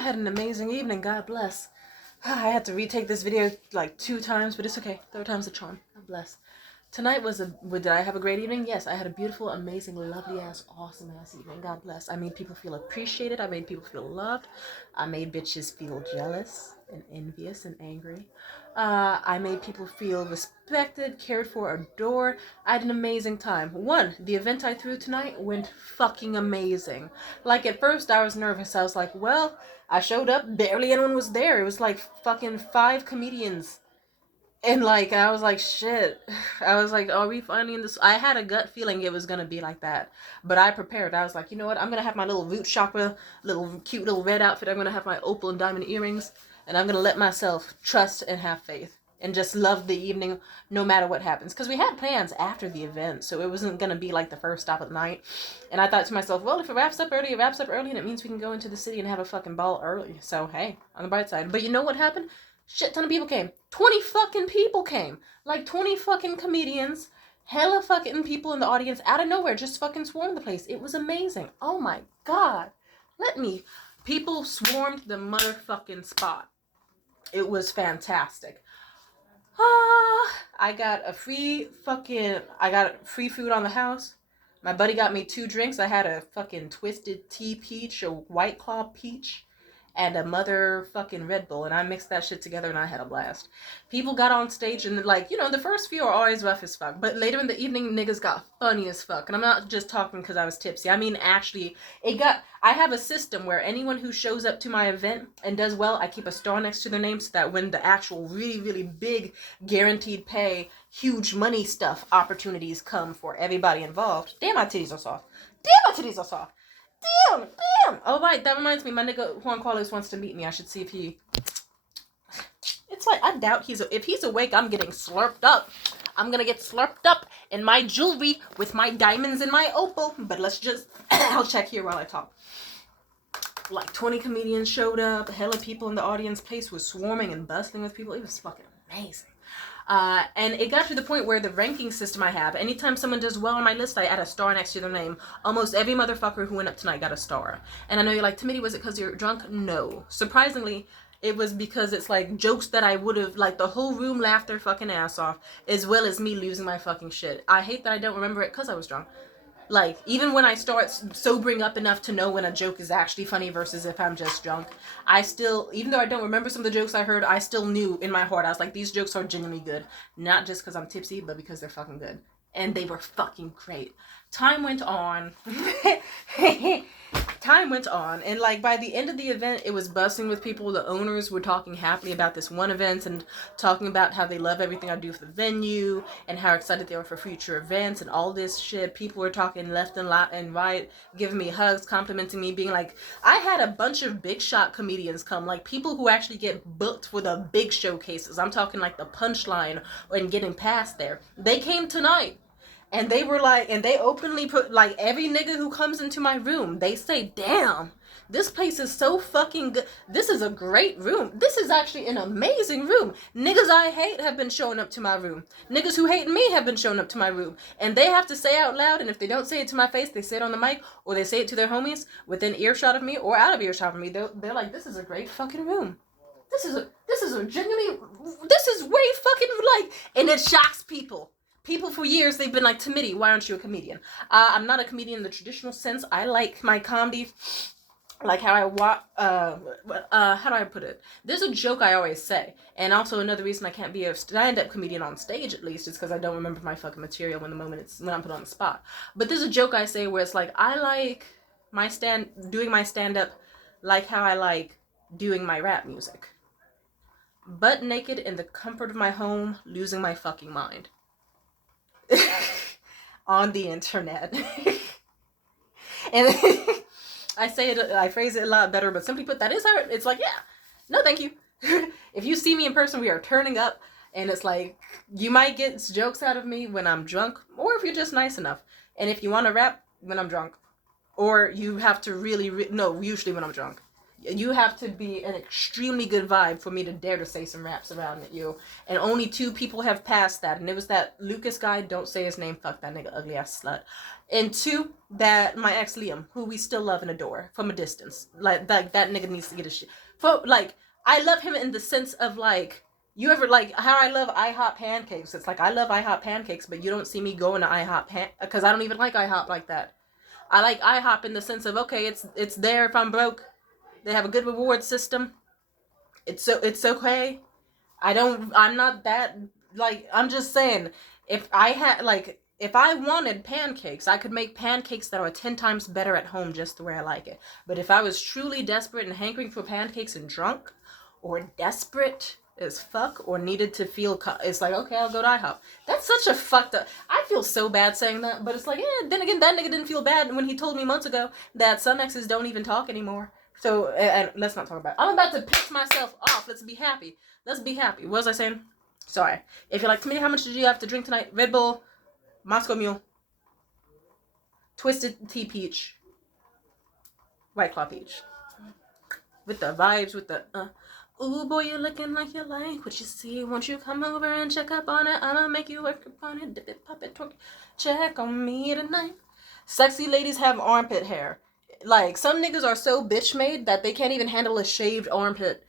had an amazing evening. God bless. I had to retake this video like 2 times, but it's okay. 3rd time's the charm. God bless. Tonight did I have a great evening? Yes, I had a beautiful, amazing, lovely ass, awesome ass evening. God bless. I made people feel appreciated. I made people feel loved. I made bitches feel jealous and envious and angry. I made people feel respected, cared for, adored. I had an amazing time. The event I threw tonight went fucking amazing. Like, at first I was nervous. I was like, well, I showed up, barely anyone was there. It was like fucking 5 comedians. And like, I was like, shit. I was like, are we finally in this? I had a gut feeling it was going to be like that. But I prepared. I was like, you know what? I'm going to have my little root chakra, cute little red outfit. I'm going to have my opal and diamond earrings. And I'm going to let myself trust and have faith. And just love the evening no matter what happens. Because we had plans after the event. So it wasn't going to be like the first stop of the night. And I thought to myself, well, if it wraps up early, it wraps up early. And it means we can go into the city and have a fucking ball early. So, hey, on the bright side. But you know what happened? Shit ton of people came. 20 fucking people came. Like 20 fucking comedians. Hella fucking people in the audience out of nowhere just fucking swarmed the place. It was amazing. Oh my god. People swarmed the motherfucking spot. It was fantastic. I got free food on the house. My buddy got me 2 drinks. I had a fucking twisted tea peach, a White Claw peach, and a motherfucking Red Bull, and I mixed that shit together and I had a blast. People got on stage and like, you know, the first few are always rough as fuck, but later in the evening, niggas got funny as fuck. And I'm not just talking because I was tipsy. I mean, actually, I have a system where anyone who shows up to my event and does well, I keep a star next to their name so that when the actual really, really big guaranteed pay, huge money stuff opportunities come for everybody involved. Damn, my titties are soft. Damn. Oh, right, that reminds me, my nigga Juan Carlos wants to meet me. I should see if he... It's like, I doubt if he's awake, I'm getting slurped up. I'm gonna get slurped up in my jewelry with my diamonds and my opal. But let's just... I'll check here while I talk. Like, 20 comedians showed up. Hella people in the audience. Place was swarming and bustling with people. It was fucking amazing. And it got to the point where the ranking system I have, anytime someone does well on my list, I add a star next to their name. Almost every motherfucker who went up tonight got a star. And I know you're like, Tamiddy, was it because you're drunk? No. Surprisingly, it was because it's like jokes that I would have, like, the whole room laughed their fucking ass off, as well as me losing my fucking shit. I hate that I don't remember it because I was drunk. Like, even when I start sobering up enough to know when a joke is actually funny versus if I'm just drunk, I still, even though I don't remember some of the jokes I heard, I still knew in my heart, I was like, these jokes are genuinely good. Not just because I'm tipsy, but because they're fucking good. And they were fucking great. Time went on. And like by the end of the event, it was buzzing with people. The owners were talking happily about this one event and talking about how they love everything I do for the venue and how excited they are for future events and all this shit. People were talking left and right, giving me hugs, complimenting me, being like, I had a bunch of big shot comedians come, like people who actually get booked for the big showcases. I'm talking like the Punchline and getting past there. They came tonight. And they were like, and they openly put, like, every nigga who comes into my room, they say, damn, this place is so fucking good. This is a great room. This is actually an amazing room. Niggas I hate have been showing up to my room. Niggas who hate me have been showing up to my room. And they have to say out loud, and if they don't say it to my face, they say it on the mic, or they say it to their homies within earshot of me or out of earshot of me. They're like, this is a great fucking room. This is way fucking, like, and it shocks people. People for years, they've been like, Tamiddy, why aren't you a comedian? I'm not a comedian in the traditional sense. I like my comedy, like how how do I put it? There's a joke I always say. And also another reason I can't be a stand-up comedian on stage, at least, is because I don't remember my fucking material when I'm put on the spot. But there's a joke I say where it's like, I like doing my stand-up like how I like doing my rap music. Butt naked in the comfort of my home, losing my fucking mind. On the internet. And I phrase it a lot better, but simply put, that is how it's like, yeah, no thank you. If you see me in person, we are turning up, and it's like, you might get jokes out of me when I'm drunk, or if you're just nice enough. And if you want to rap, when I'm drunk. Or you have to really, no, usually when I'm drunk. You have to be an extremely good vibe for me to dare to say some raps around you. And only 2 people have passed that. And it was that Lucas guy, don't say his name, fuck that nigga, ugly ass slut. And 2, that my ex Liam, who we still love and adore from a distance. Like that nigga needs to get his shit. Like, I love him in the sense of like, you ever like how I love IHOP pancakes? It's like I love IHOP pancakes, but you don't see me going to IHOP because I don't even like IHOP like that. I like IHOP in the sense of, okay, it's there if I'm broke. They have a good reward system. It's okay. I'm not that, like, I'm just saying, if I wanted pancakes, I could make pancakes that are 10 times better at home just the way I like it. But if I was truly desperate and hankering for pancakes and drunk, or desperate as fuck, or needed to feel, it's like, okay, I'll go to IHOP. That's such a fucked up, I feel so bad saying that, but it's like, then again, that nigga didn't feel bad when he told me months ago that some exes don't even talk anymore. So, and let's not talk about it. I'm about to piss myself off. Let's be happy. What was I saying? Sorry. If you're like, Tamiddy, how much did you have to drink tonight? Red Bull, Moscow Mule, Twisted Tea Peach, White Claw Peach. With the vibes, with the, ooh, boy, you're looking like you like what you see. Won't you come over and check up on it? I'ma make you work upon it. Dip it, pop it, twerk. Check on me tonight. Sexy ladies have armpit hair. Like, some niggas are so bitch made that they can't even handle a shaved armpit.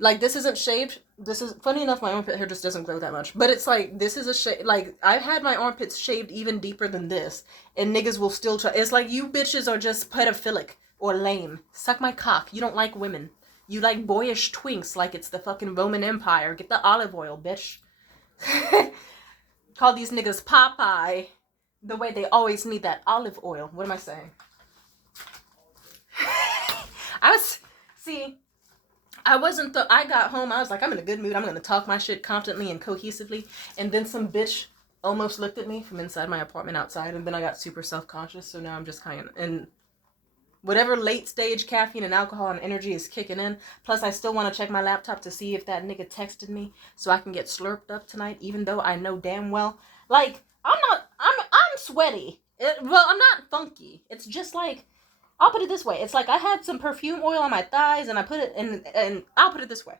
Like, this isn't shaved. This is, funny enough, my armpit hair just doesn't grow that much. But it's like, this is a shave. Like, I've had my armpits shaved even deeper than this. And niggas will still try. It's like, you bitches are just pedophilic or lame. Suck my cock. You don't like women. You like boyish twinks like it's the fucking Roman Empire. Get the olive oil, bitch. Call these niggas Popeye the way they always need that olive oil. What am I saying? I got home, I was like, I'm in a good mood, I'm gonna talk my shit confidently and cohesively, and then some bitch almost looked at me from inside my apartment outside, and then I got super self-conscious, so now I'm just kind of, and whatever late stage caffeine and alcohol and energy is kicking in, plus I still want to check my laptop to see if that nigga texted me, so I can get slurped up tonight, even though I know damn well, like, I'm sweaty, I'm not funky, it's just like, I'll put it this way. It's like I had some perfume oil on my thighs and I put it in, and I'll put it this way.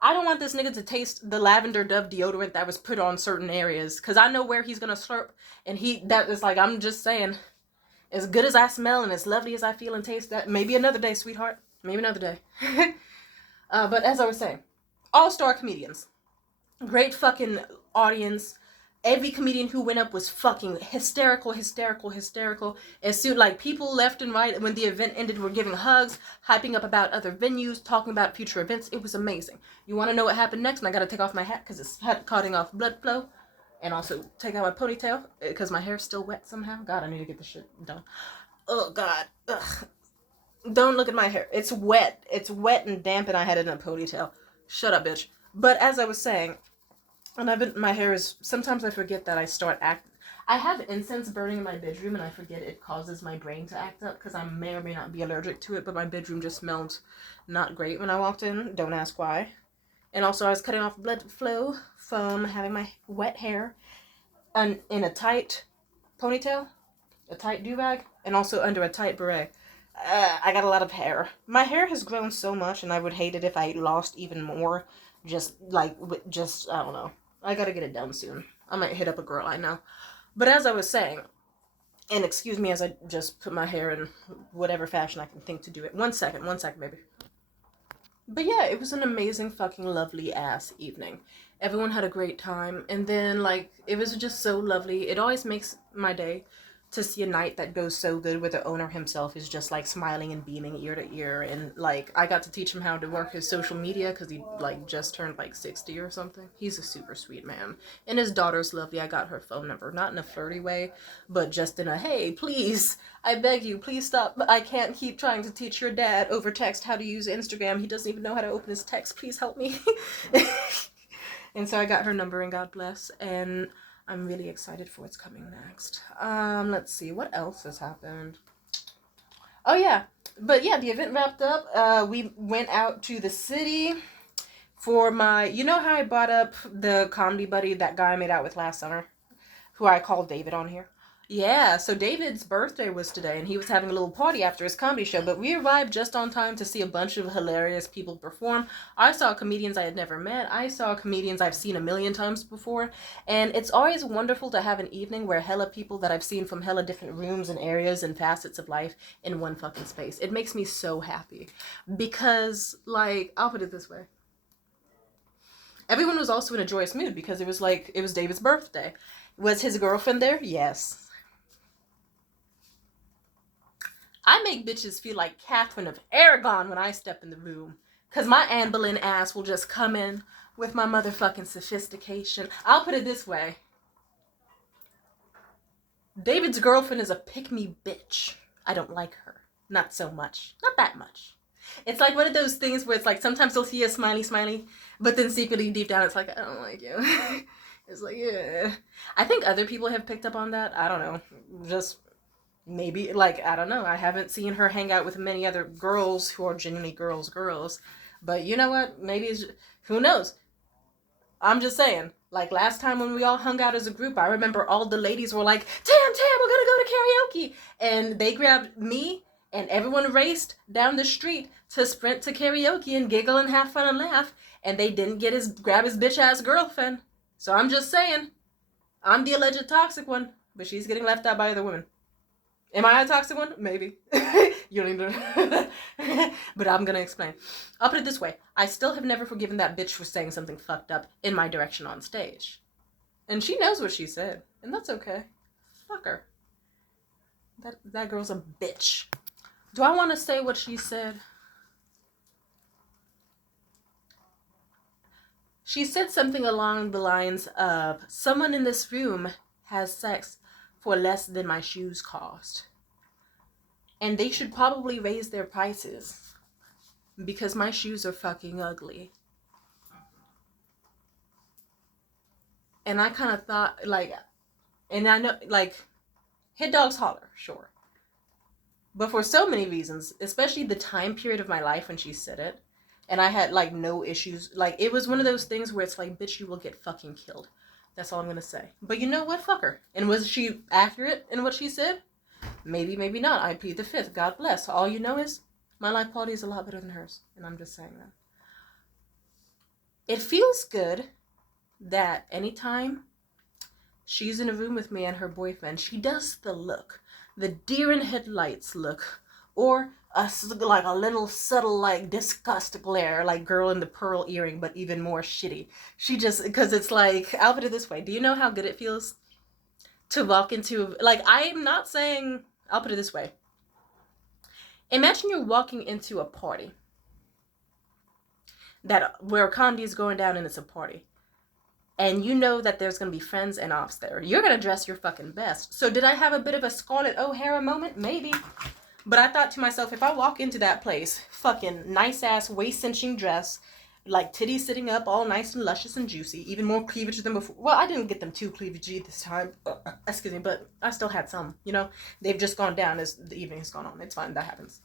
I don't want this nigga to taste the lavender Dove deodorant that was put on certain areas. Because I know where he's going to slurp. And that is like, I'm just saying, as good as I smell and as lovely as I feel and taste, that maybe another day, sweetheart. Maybe another day. But as I was saying, all-star comedians. Great fucking audience. Every comedian who went up was fucking hysterical. As soon, like, people left and right, when the event ended, were giving hugs, hyping up about other venues, talking about future events. It was amazing. You want to know what happened next? And I gotta take off my hat because it's cutting off blood flow. And also take out my ponytail because my hair's still wet somehow. God, I need to get this shit done. Oh, God. Ugh. Don't look at my hair. It's wet. It's wet and damp and I had it in a ponytail. Shut up, bitch. But as I was saying, and my hair is, sometimes I forget that I have incense burning in my bedroom and I forget it causes my brain to act up because I may or may not be allergic to it, but my bedroom just smelled not great when I walked in. Don't ask why. And also I was cutting off blood flow from having my wet hair and in a tight ponytail, a tight do-rag, and also under a tight beret. I got a lot of hair. My hair has grown so much and I would hate it if I lost even more. I don't know. I gotta get it done soon. I might hit up a girl I know. But as I was saying, and excuse me as I just put my hair in whatever fashion I can think to do it. One second, baby. But yeah, it was an amazing fucking lovely ass evening. Everyone had a great time. And then, like, it was just so lovely. It always makes my day to see a night that goes so good where the owner himself is just like smiling and beaming ear to ear, and like I got to teach him how to work his social media because he like just turned like 60 or something. He's a super sweet man, and his daughter's lovely. I got her phone number, not in a flirty way, but just in a, hey, please, I beg you, please stop. I can't keep trying to teach your dad over text how to use Instagram. He doesn't even know how to open his text. Please help me. And so I got her number, and God bless. And I'm really excited for what's coming next. Let's see, what else has happened? Oh, yeah. But, yeah, the event wrapped up. We went out to the city for you know how I brought up the comedy buddy, that guy I made out with last summer, who I called David on here? Yeah, so David's birthday was today, and he was having a little party after his comedy show, but we arrived just on time to see a bunch of hilarious people perform. I saw comedians I had never met. I saw comedians I've seen a million times before, and it's always wonderful to have an evening where hella people that I've seen from hella different rooms and areas and facets of life in one fucking space. It makes me so happy. Because, like, I'll put it this way. Everyone was also in a joyous mood because it was David's birthday. Was his girlfriend there? Yes. I make bitches feel like Catherine of Aragon when I step in the room. Because my Anne Boleyn ass will just come in with my motherfucking sophistication. I'll put it this way. David's girlfriend is a pick-me bitch. I don't like her. Not so much. Not that much. It's like one of those things where it's like sometimes you'll see a smiley, but then secretly deep down it's like, I don't like you. It's like, yeah. I think other people have picked up on that. I don't know. Just... maybe, like, I don't know. I haven't seen her hang out with many other girls who are genuinely girls. But you know what? Maybe it's, who knows? I'm just saying. Like, last time when we all hung out as a group, I remember all the ladies were like, Tam, we're gonna go to karaoke. And they grabbed me, and everyone raced down the street to sprint to karaoke and giggle and have fun and laugh. And they didn't grab his bitch-ass girlfriend. So I'm just saying. I'm the alleged toxic one, but she's getting left out by other women. Am I a toxic one? Maybe. You don't even know. But I'm gonna explain. I'll put it this way. I still have never forgiven that bitch for saying something fucked up in my direction on stage. And she knows what she said. And that's okay. Fuck her. That girl's a bitch. Do I want to say what she said? She said something along the lines of, someone in this room has sex for less than my shoes cost. And they should probably raise their prices because my shoes are fucking ugly. And I kind of thought, like, and I know, like, hit dogs holler, sure. But for so many reasons, especially the time period of my life when she said it, and I had, like, no issues. Like, it was one of those things where it's like, bitch, you will get fucking killed. That's all I'm gonna say. But you know what? Fuck her. And was she accurate in what she said? Maybe, maybe not. I plead the fifth. God bless. All you know is my life quality is a lot better than hers. And I'm just saying that. It feels good that anytime she's in a room with me and her boyfriend, she does the look. The deer in headlights look. Or like a little subtle, like, disgust glare, like Girl in the Pearl earring, but even more shitty. She just, because it's like, I'll put it this way. Do you know how good it feels to walk into, like, I'm not saying, I'll put it this way. Imagine you're walking into a party where comedy is going down and it's a party. And you know that there's going to be friends and ops there. You're going to dress your fucking best. So did I have a bit of a Scarlett O'Hara moment? Maybe. But I thought to myself, if I walk into that place, fucking nice-ass waist-cinching dress, like titties sitting up, all nice and luscious and juicy, even more cleavage than before. Well, I didn't get them too cleavagey this time. Excuse me, but I still had some, you know? They've just gone down as the evening has gone on. It's fine, that happens.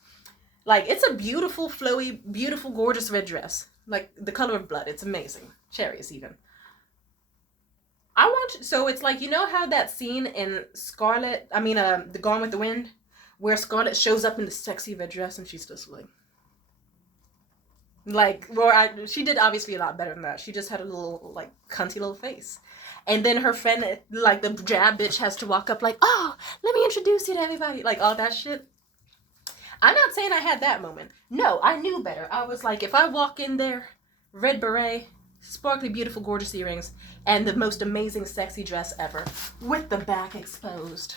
Like, it's a beautiful, flowy, beautiful, gorgeous red dress. Like, the color of blood. It's amazing. Cherries, even. So it's like, you know how that scene in The Gone with the Wind? Where Scarlett shows up in the sexy red dress and she's just she did obviously a lot better than that. She just had a little, like, cunty little face. And then her friend, like, the drab bitch has to walk up like, oh, let me introduce you to everybody. Like, all that shit. I'm not saying I had that moment. No, I knew better. I was like, if I walk in there, red beret, sparkly, beautiful, gorgeous earrings, and the most amazing, sexy dress ever, with the back exposed,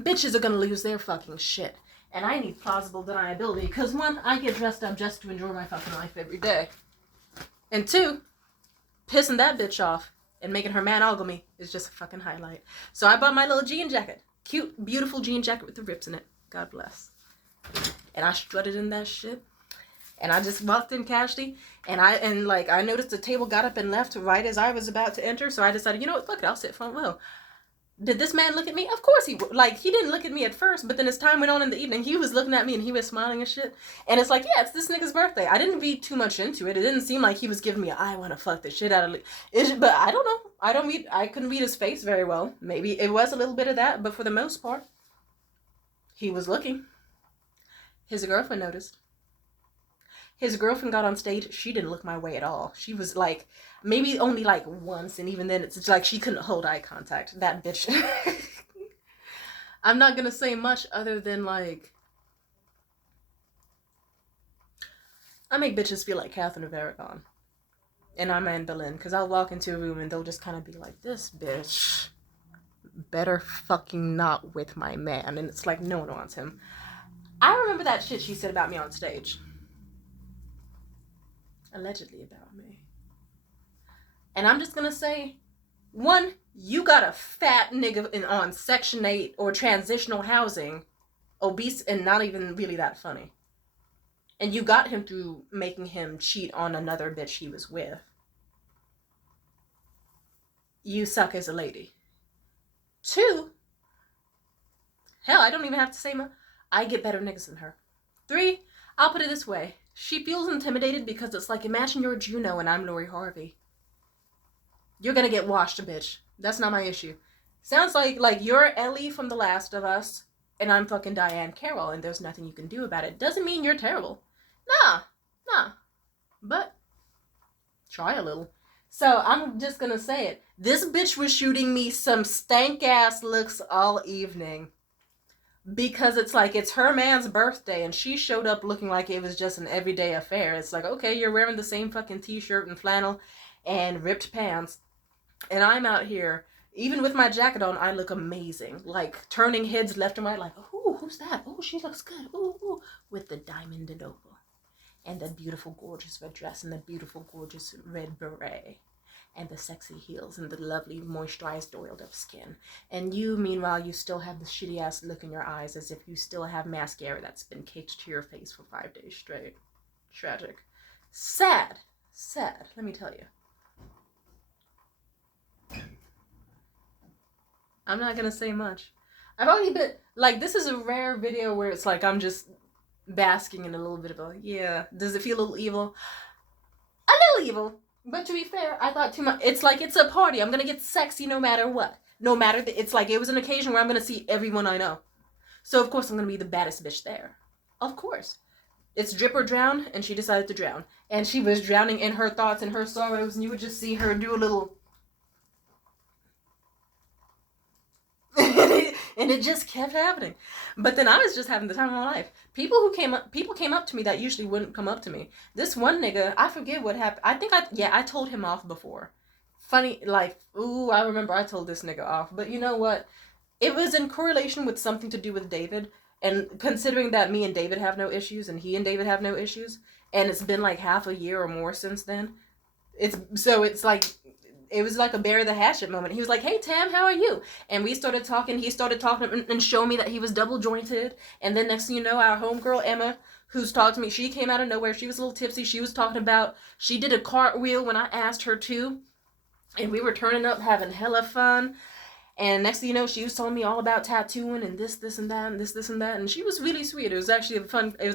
bitches are gonna lose their fucking shit. And I need plausible deniability, because one, I get dressed up just to enjoy my fucking life every day. And two, pissing that bitch off and making her man ogle me is just a fucking highlight. So I bought my little jean jacket. Cute, beautiful jean jacket with the rips in it. God bless. And I strutted in that shit. And I just walked in casually. And I noticed the table got up and left right as I was about to enter. So I decided, you know what, fuck it, I'll sit front row. Did this man look at me? Of course he would. Like, he didn't look at me at first, but then as time went on in the evening, he was looking at me and he was smiling and shit. And it's like, yeah, it's this nigga's birthday. I didn't read too much into it. It didn't seem like he was giving me, I want to fuck the shit out of it. But I don't know. I couldn't read his face very well. Maybe it was a little bit of that, but for the most part, he was looking. His girlfriend noticed. His girlfriend got on stage. She didn't look my way at all. She was like, maybe only like once, and even then it's like she couldn't hold eye contact. That bitch. I'm not gonna say much other than like, I make bitches feel like Catherine of Aragon. And I'm Anne Boleyn, because I'll walk into a room and they'll just kind of be like, this bitch better fucking not with my man. And it's like, no one wants him. I remember that shit she said about me on stage. Allegedly about me. And I'm just gonna say, one, you got a fat nigga on Section 8 or transitional housing, obese and not even really that funny. And you got him through making him cheat on another bitch he was with. You suck as a lady. Two, hell, I don't even have to say much. I get better niggas than her. Three, I'll put it this way. She feels intimidated because it's like, imagine you're Juno and I'm Lori Harvey. You're gonna get washed, bitch. That's not my issue. Sounds like you're Ellie from The Last of Us and I'm fucking Diane Carroll and there's nothing you can do about it. Doesn't mean you're terrible. Nah. But try a little. So I'm just gonna say it. This bitch was shooting me some stank ass looks all evening. Because it's like, it's her man's birthday and she showed up looking like it was just an everyday affair. It's like, okay, you're wearing the same fucking t-shirt and flannel and ripped pants. And I'm out here, even with my jacket on, I look amazing. Like, turning heads left and right, like, ooh, who's that? Oh, she looks good. Ooh. With the diamond and opal. And the beautiful, gorgeous red dress and the beautiful, gorgeous red beret. And the sexy heels and the lovely moisturized oiled up skin. And you, meanwhile, you still have the shitty ass look in your eyes as if you still have mascara that's been caked to your face for 5 days straight. Tragic. Sad. Let me tell you. I'm not gonna say much. I've already been, like, this is a rare video where it's like I'm just basking in a little bit of a, yeah, does it feel a little evil? A little evil. But to be fair, I thought too much. It's like, it's a party. I'm gonna get sexy no matter what. No matter it's like, it was an occasion where I'm gonna see everyone I know. So of course I'm gonna be the baddest bitch there. Of course. It's drip or drown, and she decided to drown. And she was drowning in her thoughts and her sorrows, and you would just see her do a little... and it just kept happening. But then I was just having the time of my life. People came up to me that usually wouldn't come up to me. This one nigga, I forget what happened. I think I told him off before. Funny, like, ooh, I remember I told this nigga off. But you know what? It was in correlation with something to do with David. And considering that me and David have no issues and he and David have no issues, and it's been like half a year or more since then, it's like, it was like a bury the hatchet moment. He was like, hey, Tam, how are you? And we started talking. He started talking and showing me that he was double jointed. And then next thing you know, our homegirl, Emma, who's talked to me, she came out of nowhere. She was a little tipsy. She was talking about, she did a cartwheel when I asked her to. And we were turning up, having hella fun. And next thing you know, she was telling me all about tattooing and this, and that, and this, and that. And she was really sweet. It was actually fun. It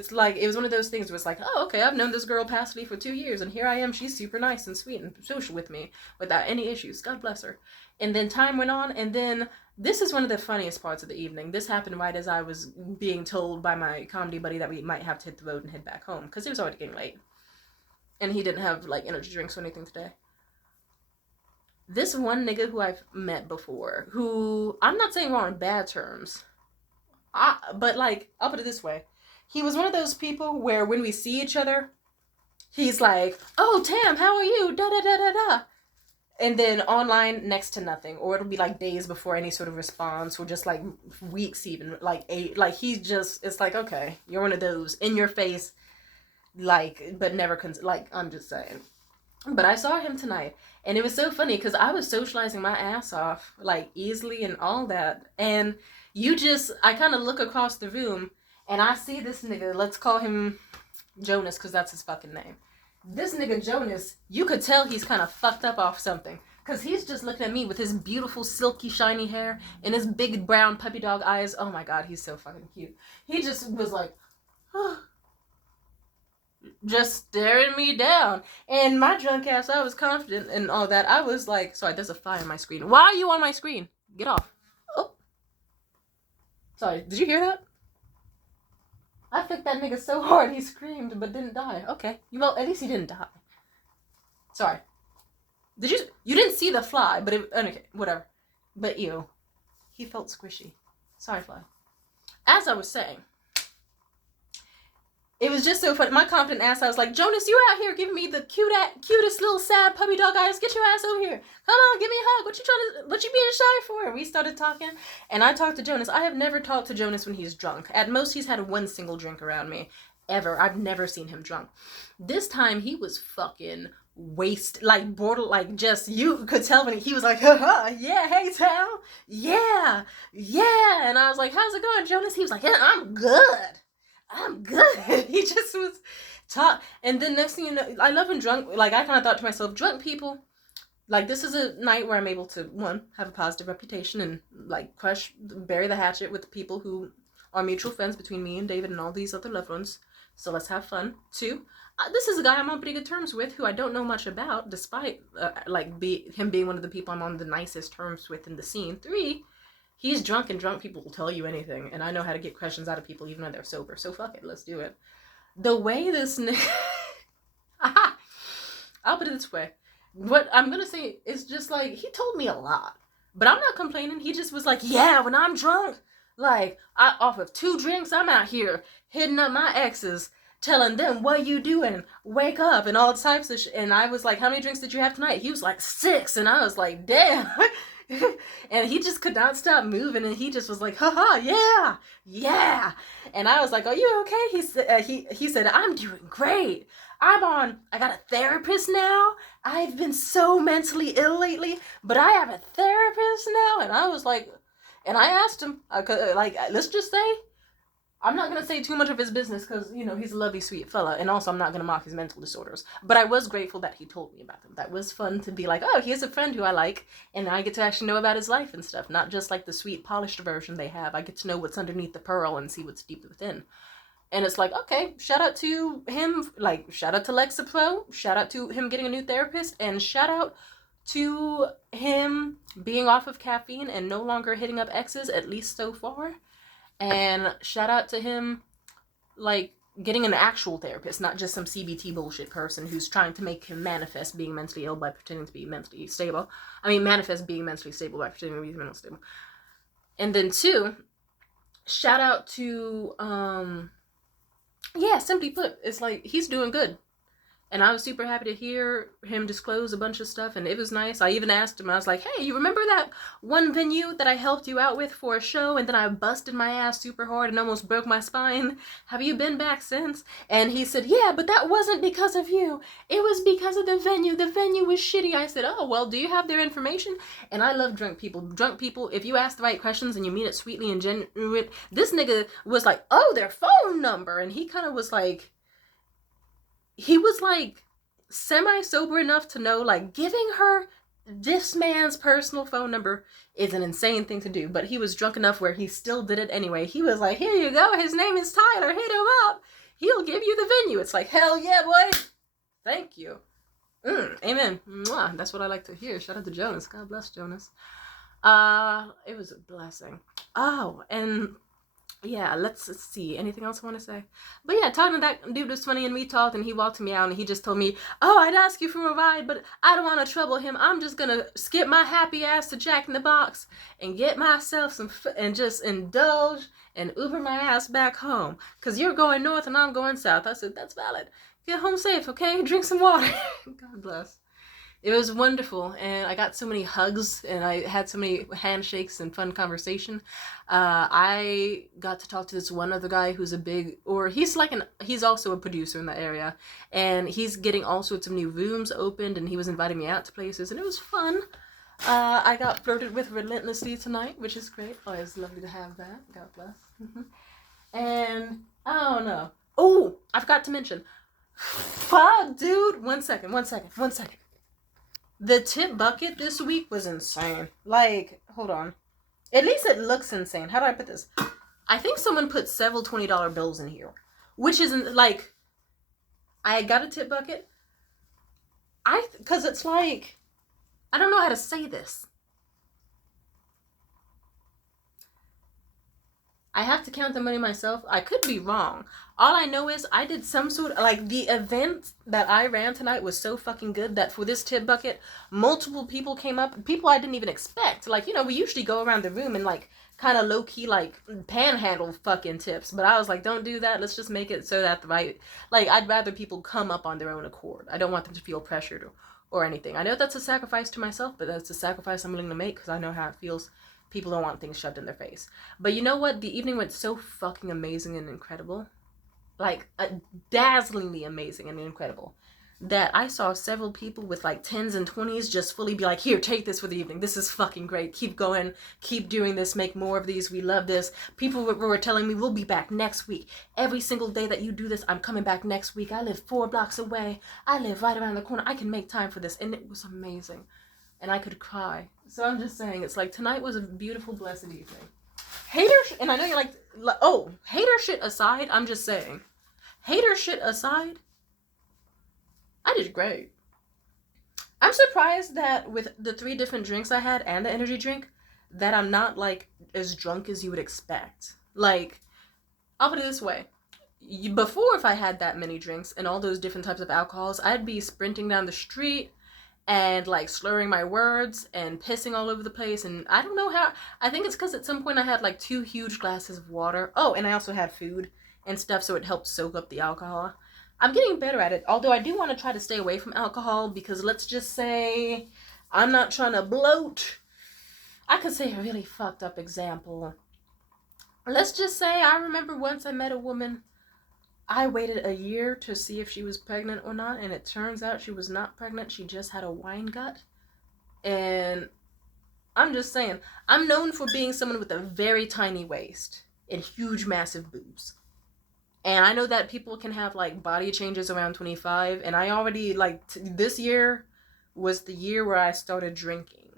was one of those things where it's like, oh, okay, I've known this girl passively for 2 years. And here I am. She's super nice and sweet and social with me without any issues. God bless her. And then time went on. And then this is one of the funniest parts of the evening. This happened right as I was being told by my comedy buddy that we might have to hit the road and head back home. Because it was already getting late. And he didn't have, like, energy drinks or anything today. This one nigga who I've met before, who, I'm not saying we're on bad terms, but like, I'll put it this way. He was one of those people where when we see each other, he's like, oh, Tam, how are you? Da-da-da-da-da. And then online, next to nothing. Or it'll be like days before any sort of response, or just like weeks even. Like he's just, it's like, okay, you're one of those in your face, like, but never, like, I'm just saying. But I saw him tonight, and it was so funny because I was socializing my ass off, like, easily and all that. And I kind of look across the room, and I see this nigga, let's call him Jonas because that's his fucking name. This nigga Jonas, you could tell he's kind of fucked up off something. Because he's just looking at me with his beautiful, silky, shiny hair and his big brown puppy dog eyes. Oh my God, he's so fucking cute. He just was like, just staring me down. And my drunk ass, I was confident and all that. I was like, sorry, there's a fly on my screen. Why are you on my screen? Get off. Oh. Sorry, did you hear that? I flicked that nigga so hard he screamed but didn't die. Okay. Well, at least he didn't die. Sorry. Did you didn't see the fly, but it, okay, whatever. But ew. He felt squishy. Sorry, fly. As I was saying, it was just so funny. My confident ass, I was like, Jonas, you out here giving me the cutest little sad puppy dog eyes. Get your ass over here. Come on, give me a hug. What you being shy for? We started talking, and I talked to Jonas. I have never talked to Jonas when he's drunk. At most, he's had one single drink around me. Ever. I've never seen him drunk. This time, he was fucking waste, like border, like just, you could tell when he was like, haha, yeah, hey, Tal. Yeah. And I was like, how's it going, Jonas? He was like, yeah, I'm good. He just was talk. And then next thing you know, I love when drunk, like I kind of thought to myself, drunk people, like this is a night where I'm able to, one, have a positive reputation and like bury the hatchet with the people who are mutual friends between me and David and all these other loved ones. So let's have fun. Two, this is a guy I'm on pretty good terms with who I don't know much about, despite him being one of the people I'm on the nicest terms with in the scene. Three, he's drunk, and drunk people will tell you anything, and I know how to get questions out of people even when they're sober, so fuck it, let's do it. The way this nigga... I'll put it this way. What I'm gonna say is just like, he told me a lot, but I'm not complaining. He just was like, yeah, when I'm drunk, like, off of 2 drinks, I'm out here hitting up my exes, telling them, what you doing? Wake up, and all types of shit. And I was like, how many drinks did you have tonight? He was like, 6, and I was like, damn. And he just could not stop moving, and he just was like, haha, yeah. And I was like, are you okay? He said, I'm doing great. I got a therapist now. I've been so mentally ill lately, but I have a therapist now. And I was like, and I asked him, like, let's just say, I'm not going to say too much of his business because, you know, he's a lovely, sweet fella. And also, I'm not going to mock his mental disorders. But I was grateful that he told me about them. That was fun to be like, oh, he has a friend who I like. And I get to actually know about his life and stuff. Not just like the sweet, polished version they have. I get to know what's underneath the pearl and see what's deep within. And it's like, okay, shout out to him. Like, shout out to Lexapro. Shout out to him getting a new therapist. And shout out to him being off of caffeine and no longer hitting up exes, at least so far. And shout out to him, like, getting an actual therapist, not just some CBT bullshit person who's trying to make him manifest being mentally ill by pretending to be mentally stable. I mean, manifest being mentally stable by pretending to be mentally stable. And then 2, shout out to, simply put, it's like, he's doing good. And I was super happy to hear him disclose a bunch of stuff, and it was nice. I even asked him, I was like, hey, you remember that one venue that I helped you out with for a show, and then I busted my ass super hard and almost broke my spine? Have you been back since? And he said, yeah, but that wasn't because of you. It was because of the venue. The venue was shitty. I said, oh, well, do you have their information? And I love drunk people. Drunk people, if you ask the right questions and you mean it sweetly and genuine, this nigga was like, oh, their phone number. And he kind of was like, he was like semi-sober enough to know, like, giving her this man's personal phone number is an insane thing to do, but he was drunk enough where he still did it anyway. He was like, here you go, his name is Tyler, hit him up, he'll give you the venue. It's like, hell yeah, boy, thank you. Amen. Mwah. That's what I like to hear. Shout out to Jonas. God bless Jonas. It was a blessing. Oh, and yeah, let's see. Anything else I want to say? But yeah, talking to that dude was funny, and we talked, and he walked me out, and he just told me, oh, I'd ask you for a ride, but I don't want to trouble him. I'm just going to skip my happy ass to Jack in the Box and get myself some, and just indulge and Uber my ass back home. Because you're going north and I'm going south. I said, that's valid. Get home safe, okay? Drink some water. God bless. It was wonderful, and I got so many hugs, and I had so many handshakes and fun conversation. I got to talk to this one other guy who's he's also a producer in the area, and he's getting all sorts of new rooms opened, and he was inviting me out to places, and it was fun. I got flirted with relentlessly tonight, which is great. Always lovely to have that. God bless. And, I don't know. Oh, I forgot to mention. Fuck, dude. One second. The tip bucket this week was insane. Like, hold on. At least it looks insane. How do I put this? I think someone put several $20 bills in here. Which isn't, like, I got a tip bucket. Because it's like, I don't know how to say this. I have to count the money myself. I could be wrong. All I know is I did some sort of, like, the event that I ran tonight was so fucking good that for this tip bucket, multiple people came up, people I didn't even expect. Like, you know, we usually go around the room and, like, kind of low-key, like, panhandle fucking tips. But I was like, don't do that. Let's just make it so that like, I'd rather people come up on their own accord. I don't want them to feel pressured or anything. I know that's a sacrifice to myself, but that's a sacrifice I'm willing to make because I know how it feels. People don't want things shoved in their face. But you know what? The evening went so fucking amazing and incredible. Like, dazzlingly amazing and incredible. That I saw several people with like 10s and 20s just fully be like, here, take this for the evening. This is fucking great. Keep going. Keep doing this. Make more of these. We love this. People were telling me, we'll be back next week. Every single day that you do this, I'm coming back next week. I live 4 blocks away. I live right around the corner. I can make time for this. And it was amazing. And I could cry. So I'm just saying, it's like, tonight was a beautiful, blessed evening. And I know you're like, oh, hater shit aside, I'm just saying, hater shit aside, I did great. I'm surprised that with the 3 different drinks I had and the energy drink, that I'm not, like, as drunk as you would expect. Like, I'll put it this way. Before, if I had that many drinks and all those different types of alcohols, I'd be sprinting down the street and like slurring my words and pissing all over the place, and I don't know how. I think it's because at some point I had like 2 huge glasses of water. Oh, and I also had food and stuff, so it helped soak up the alcohol. I'm getting better at it, although I do want to try to stay away from alcohol because let's just say I'm not trying to bloat. I could say a really fucked up example. Let's just say I remember once I met a woman. I waited a year to see if she was pregnant or not, and it turns out she was not pregnant. She just had a wine gut. And I'm just saying, I'm known for being someone with a very tiny waist and huge, massive boobs. And I know that people can have, like, body changes around 25, and I already, like, this year was the year where I started drinking.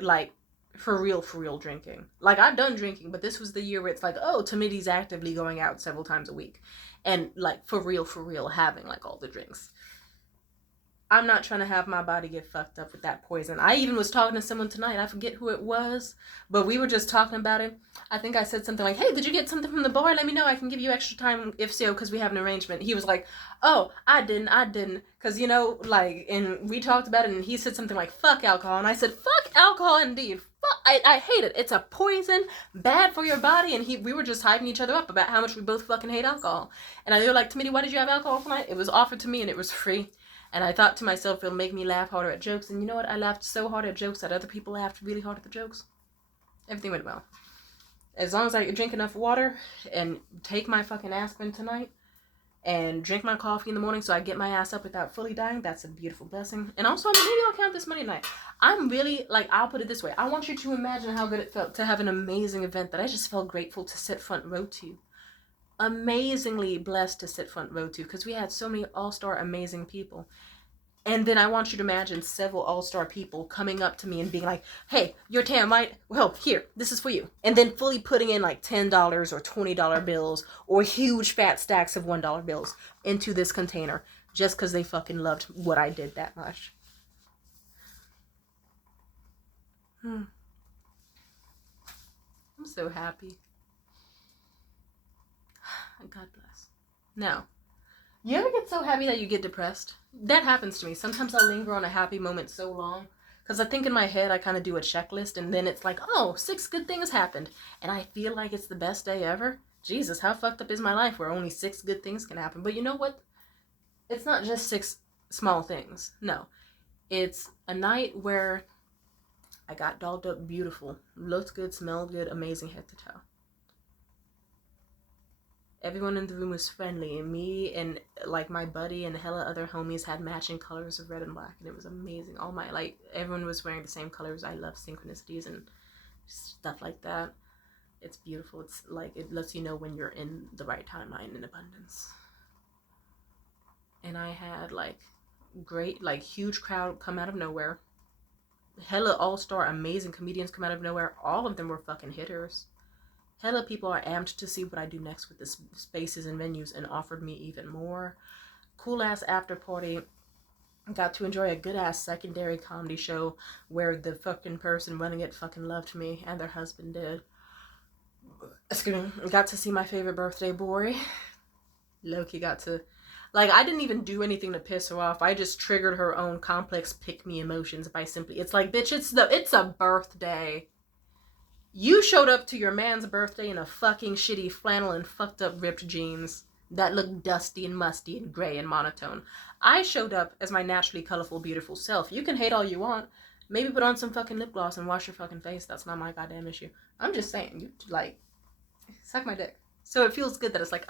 Like, for real drinking. Like, I've done drinking, but this was the year where it's like, oh, Tamiddy's actively going out several times a week. And, like, for real, having, like, all the drinks. I'm not trying to have my body get fucked up with that poison. I even was talking to someone tonight. I forget who it was, but we were just talking about it. I think I said something like, hey, did you get something from the bar? Let me know. I can give you extra time if so, because we have an arrangement. He was like, oh, I didn't. Because, you know, like, and we talked about it, and he said something like, fuck alcohol. And I said, fuck alcohol indeed. I hate it. It's a poison, bad for your body. And we were just hyping each other up about how much we both fucking hate alcohol. And they were like, Tamiddy, why did you have alcohol tonight? It was offered to me, and it was free. And I thought to myself, it'll make me laugh harder at jokes. And you know what? I laughed so hard at jokes that other people laughed really hard at the jokes. Everything went well. As long as I drink enough water and take my fucking aspirin tonight and drink my coffee in the morning so I get my ass up without fully dying, that's a beautiful blessing. And also, maybe I'll count this money tonight. I'm really, like, I'll put it this way. I want you to imagine how good it felt to have an amazing event that I just felt grateful to sit front row to. Amazingly blessed to sit front row to, because we had so many all-star amazing people. And then I want you to imagine several all-star people coming up to me and being like, hey, you're Tam, right? Well, here, this is for you. And then fully putting in like $10 or $20 bills or huge fat stacks of $1 bills into this container just because they fucking loved what I did that much. I'm so happy. God bless. Now, you ever get so happy that you get depressed? That happens to me. Sometimes I'll linger on a happy moment so long. Because I think in my head I kind of do a checklist. And then it's like, oh, 6 good things happened. And I feel like it's the best day ever. Jesus, how fucked up is my life where only 6 good things can happen? But you know what? It's not just 6 small things. No. It's a night where I got dolled up beautiful. Looked good, smelled good, amazing head to toe. Everyone in the room was friendly, and me and, like, my buddy and hella other homies had matching colors of red and black, and it was amazing. Everyone was wearing the same colors. I love synchronicities and stuff like that. It's beautiful. It's, like, it lets you know when you're in the right timeline in abundance. And I had, like, great, like huge crowd come out of nowhere. Hella all-star amazing comedians come out of nowhere. All of them were fucking hitters. Hella people are amped to see what I do next with the spaces and venues and offered me even more. Cool ass after party. Got to enjoy a good ass secondary comedy show where the fucking person running it fucking loved me and their husband did. Excuse me. Got to see my favorite birthday boy. Loki got to, like, I didn't even do anything to piss her off. I just triggered her own complex pick-me emotions by simply, it's like, bitch, it's a birthday. You showed up to your man's birthday in a fucking shitty flannel and fucked up ripped jeans that looked dusty and musty and gray and monotone. I showed up as my naturally colorful, beautiful self. You can hate all you want. Maybe put on some fucking lip gloss and wash your fucking face. That's not my goddamn issue. I'm just saying, you, like, suck my dick. So it feels good that it's like,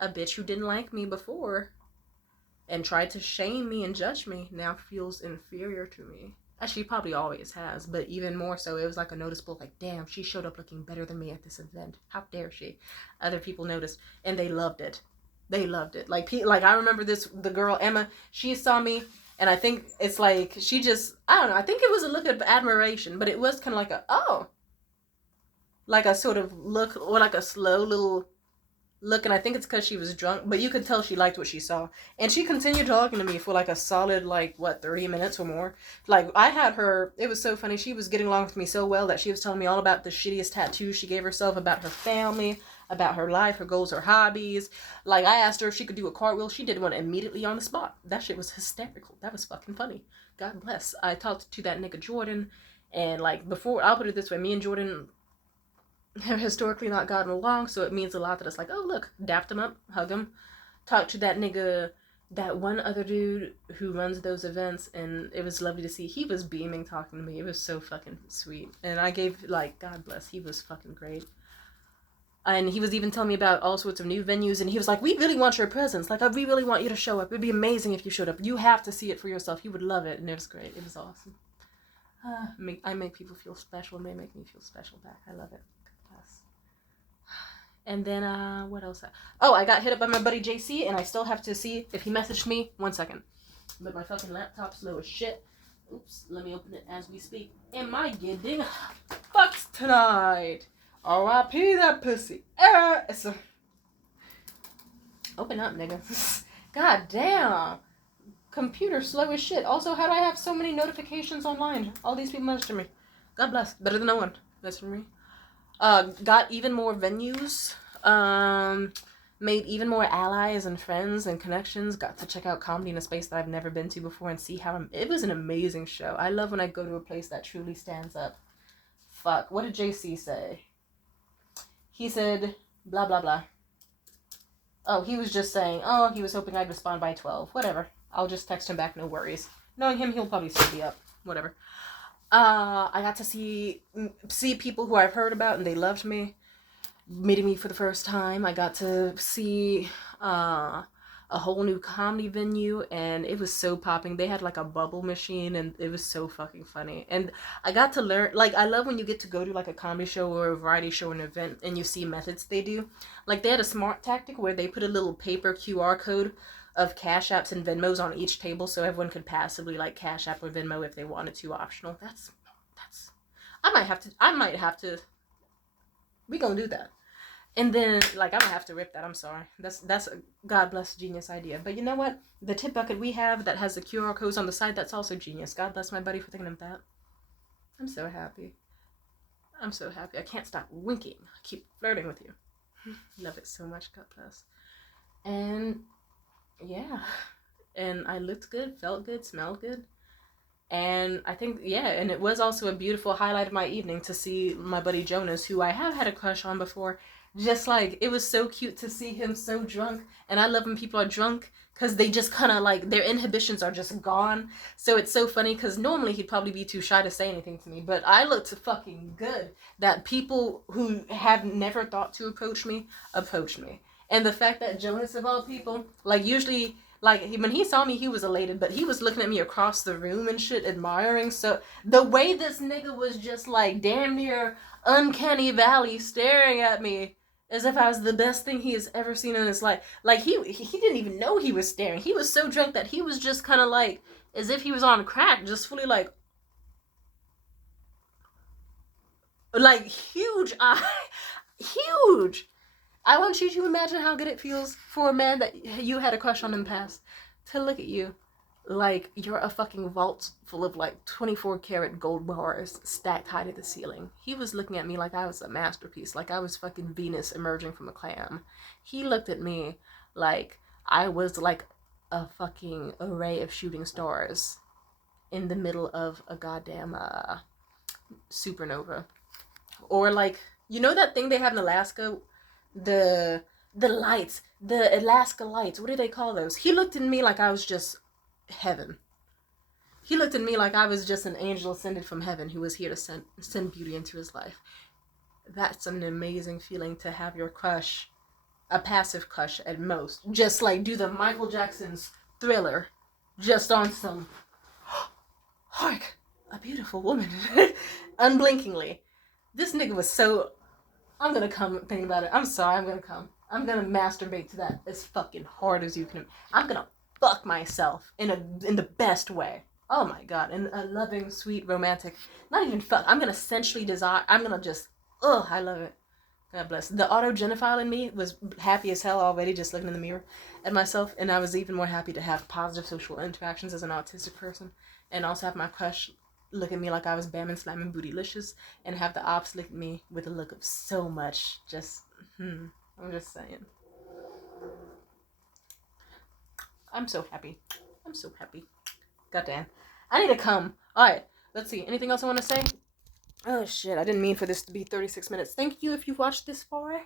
a bitch who didn't like me before and tried to shame me and judge me now feels inferior to me. As she probably always has, but even more so, it was like a noticeable, like, damn, she showed up looking better than me at this event. How dare she? Other people noticed, and they loved it. They loved it. Like I remember the girl, Emma, she saw me, and I think it's like, she just, I don't know, I think it was a look of admiration, but it was kind of like like a sort of look, or like a slow little look, and I think it's because she was drunk, but you could tell she liked what she saw. And she continued talking to me for like a solid, 30 minutes or more. Like, I had her, it was so funny, she was getting along with me so well that she was telling me all about the shittiest tattoos she gave herself, about her family, about her life, her goals, her hobbies. Like, I asked her if she could do a cartwheel, she did one immediately on the spot. That shit was hysterical. That was fucking funny. God bless. I talked to that nigga Jordan, and like, before, I'll put it this way, me and Jordan have historically not gotten along, so it means a lot that it's like, oh look, dapped him up, hug him, talk to that nigga, that one other dude who runs those events, and it was lovely to see. He was beaming talking to me. It was so fucking sweet, and I gave, like, God bless, he was fucking great. And he was even telling me about all sorts of new venues, and he was like, we really want your presence, like, we really want you to show up. It'd be amazing if you showed up. You have to see it for yourself. You would love it. And it was great. It was awesome. I make people feel special, and they make me feel special back. I love it. And then, what else? Oh, I got hit up by my buddy JC, and I still have to see if he messaged me. 1 second. But my fucking laptop's slow as shit. Oops, let me open it as we speak. Am I getting fucked tonight? R.I.P. that pussy. Open up, nigga. God damn. Computer slow as shit. Also, how do I have so many notifications online? All these people messaging me. God bless. Better than no one. Messaging me. Got even more venues, made even more allies and friends and connections, got to check out comedy in a space that I've never been to before and see how, it was an amazing show. I love when I go to a place that truly stands up. Fuck, what did JC say? He said, blah, blah, blah. Oh, he was just saying, oh, he was hoping I'd respond by 12. Whatever. I'll just text him back, no worries. Knowing him, he'll probably still be up. Whatever. I got to see people who I've heard about and they loved me, meeting me for the first time. I got to see a whole new comedy venue, and it was so popping. They had like a bubble machine, and it was so fucking funny. And I got to learn, like, I love when you get to go to like a comedy show or a variety show or an event and you see methods they do. Like, they had a smart tactic where they put a little paper QR code of Cash Apps and Venmos on each table, so everyone could passively like Cash App or Venmo if they wanted to, optional. That's I might have to we gonna do that. And then, like, I'm gonna have to rip that. I'm sorry. That's a God bless genius idea. But you know what? The tip bucket we have that has the QR codes on the side, that's also genius. God bless my buddy for thinking of that. I'm so happy. I'm so happy. I can't stop winking. I keep flirting with you. Love it so much. God bless. And yeah, and I looked good, felt good, smelled good, and I think, yeah, and it was also a beautiful highlight of my evening to see my buddy Jonas, who I have had a crush on before. Just like, it was so cute to see him so drunk, and I love when people are drunk because they just kind of like, their inhibitions are just gone. So it's so funny because normally he'd probably be too shy to say anything to me, but I looked fucking good that people who have never thought to approach me approached me. And the fact that Jonas, of all people, like, usually, like, when he saw me, he was elated, but he was looking at me across the room and shit, admiring. So the way this nigga was just, like, damn near uncanny valley staring at me As if I was the best thing he has ever seen in his life. Like, he didn't even know he was staring. He was so drunk that he was just kind of like, as if he was on crack, just fully like huge eye. Huge. I want you to imagine how good it feels for a man that you had a crush on in the past to look at you like you're a fucking vault full of like 24 karat gold bars stacked high to the ceiling. He was looking at me like I was a masterpiece, like I was fucking Venus emerging from a clam. He looked at me like I was like a fucking array of shooting stars in the middle of a goddamn supernova. Or like, you know that thing they have in Alaska, the lights, the Alaska lights, what do they call those? He looked at me like I was just heaven. He looked at me like I was just an angel ascended from heaven who was here to send beauty into his life. That's an amazing feeling, to have your crush, a passive crush at most, just like do the Michael Jackson's Thriller, just on some, hark, a beautiful woman, unblinkingly. This nigga was so, I'm gonna come thinking about it. I'm sorry, I'm gonna come. I'm gonna masturbate to that as fucking hard as you can. I'm gonna fuck myself in the best way. Oh my god, in a loving, sweet, romantic, not even fuck. I'm gonna sensually desire. I'm gonna just, I love it. God bless. The autogenophile in me was happy as hell already just looking in the mirror at myself, and I was even more happy to have positive social interactions as an autistic person, and also have my crush look at me like I was bamming, slamming, bootylicious, and have the ops look at me with a look of so much just, I'm just saying. I'm so happy. I'm so happy. Goddamn. I need to come. Alright, let's see. Anything else I want to say? Oh shit, I didn't mean for this to be 36 minutes. Thank you if you've watched this far.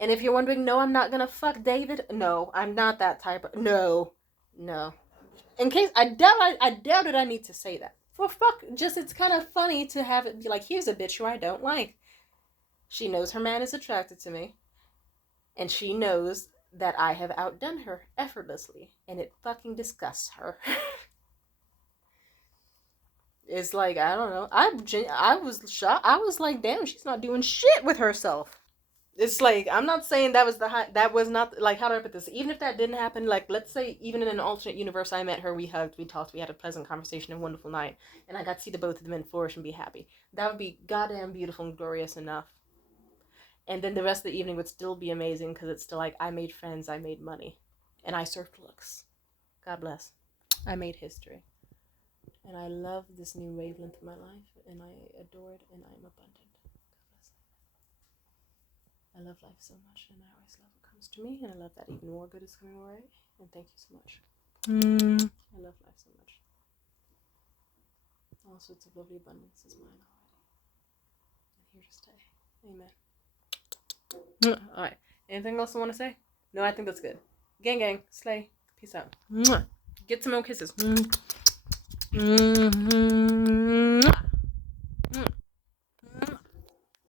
And if you're wondering, no, I'm not gonna fuck David. No, I'm not that type of... No. In case... I doubted I need to say that. For fuck, just it's kind of funny to have it be like, here's a bitch who I don't like. She knows her man is attracted to me. And she knows that I have outdone her effortlessly. And it fucking disgusts her. It's like, I don't know. I was shocked. I was like, damn, she's not doing shit with herself. It's like, I'm not saying that was that was not, like, how do I put this? Even if that didn't happen, like, let's say, even in an alternate universe, I met her, we hugged, we talked, we had a pleasant conversation, a wonderful night, and I got to see the both of them flourish and be happy. That would be goddamn beautiful and glorious enough. And then the rest of the evening would still be amazing, because it's still like, I made friends, I made money, and I served looks. God bless. I made history. And I love this new wavelength of my life, and I adore it, and I am abundant. I love life so much, and I always love what comes to me, and I love that even more good is coming my way, and thank you so much. I love life so much. All sorts of lovely abundance is mine already. And here to stay. Amen. Alright, anything else I want to say? No, I think that's good. Gang, gang, slay, peace out. Get some more kisses.